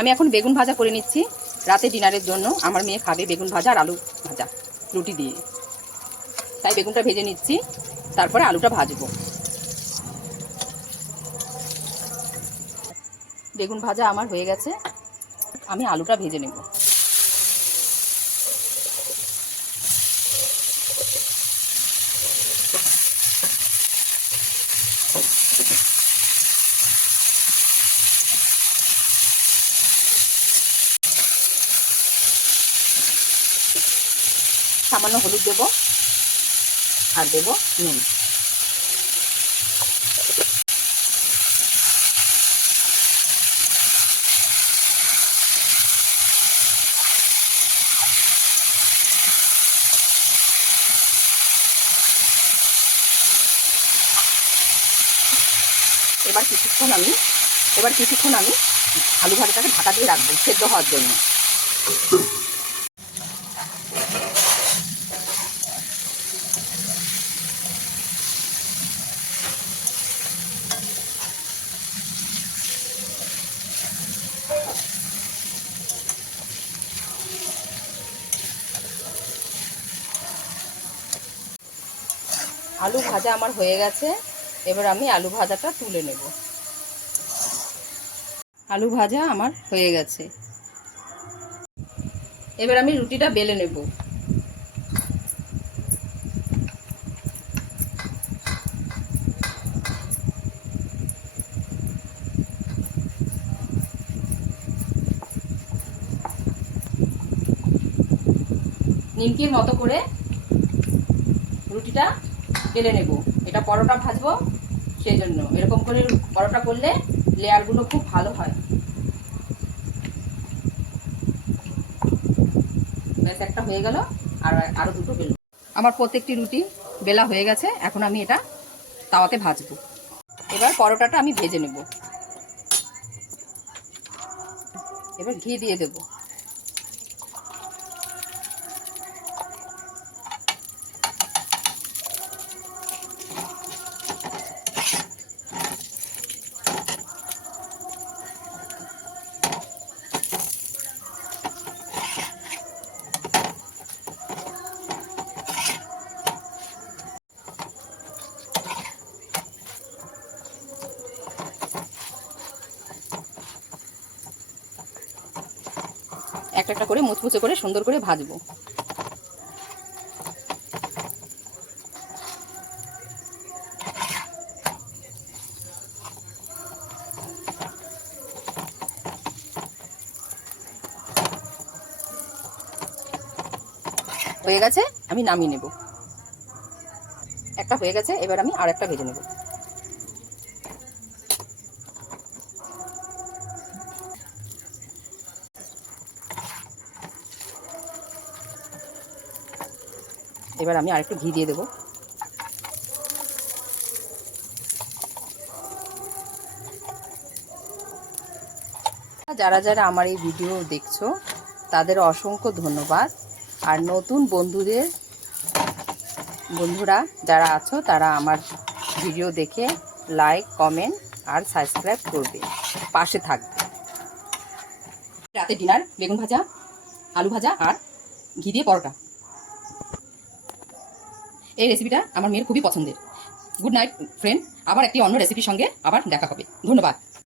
আমি এখন বেগুন ভাজা করে নিচ্ছি রাতে ডিনারের জন্য। আমার মেয়ে খাবে বেগুন ভাজা আর আলু ভাজা, রুটি দিয়ে। তাই বেগুনটা ভেজে নিচ্ছি, তারপরে আলুটা ভাজবো। বেগুন ভাজা আমার হয়ে গেছে, আমি আলুটা ভেজে নেব। সামান্য হলুদ দেব আর দেব নুন। এবার কিছুক্ষণ আমি এবার কিছুক্ষণ আমি আলু ভাজাটাকে ঢাকা দিয়ে রাখব, সেদ্ধ হওয়ার জন্য। আলু ভাজা আমার হয়ে গেছে। এবার আমি আলু ভাজাটা তুলে নেব। আলু ভাজা আমার হয়ে গেছে। এবার আমি রুটিটা বেলে নেব। নিমকির মতো করে রুটিটা বেলে নেব। এটা পরোটা ভাজবো সেই জন্য এরকম করে পরোটা করলে লেয়ারগুলো খুব ভালো হয়। ব্যাস, একটা হয়ে গেল। আর আরও দুটো বেল আমার প্রত্যেকটি রুটি বেলা হয়ে গেছে। এখন আমি এটা তাওয়াতে ভাজবো। এবার পরোটাটা আমি ভেজে নেব। এবার ঘি দিয়ে দেবো। একটা একটা করে মুচমুচে করে সুন্দর করে ভাজবো। হয়ে গেছে, আমি নামিয়ে নেব। একটা হয়ে গেছে, এবার আমি আর একটা ভেজে নেব। এবার আমি আরেকটু ঘি দিয়ে দেবো। যারা যারা আমার এই ভিডিও দেখছ, তাদের অসংখ্য ধন্যবাদ। আর নতুন বন্ধুদের, বন্ধুরা যারা আছো, তারা আমার ভিডিও দেখে লাইক, কমেন্ট আর সাবস্ক্রাইব করবে। পাশে থাকবে। রাতে ডিনার, বেগুন ভাজা, আলু ভাজা আর ঘি দিয়ে পরোটা। এই রেসিপিটা আমার মেয়ের খুবই পছন্দের। গুড নাইট ফ্রেন্ড আবার একটি অন্য রেসিপির সঙ্গে আবার দেখা হবে। ধন্যবাদ।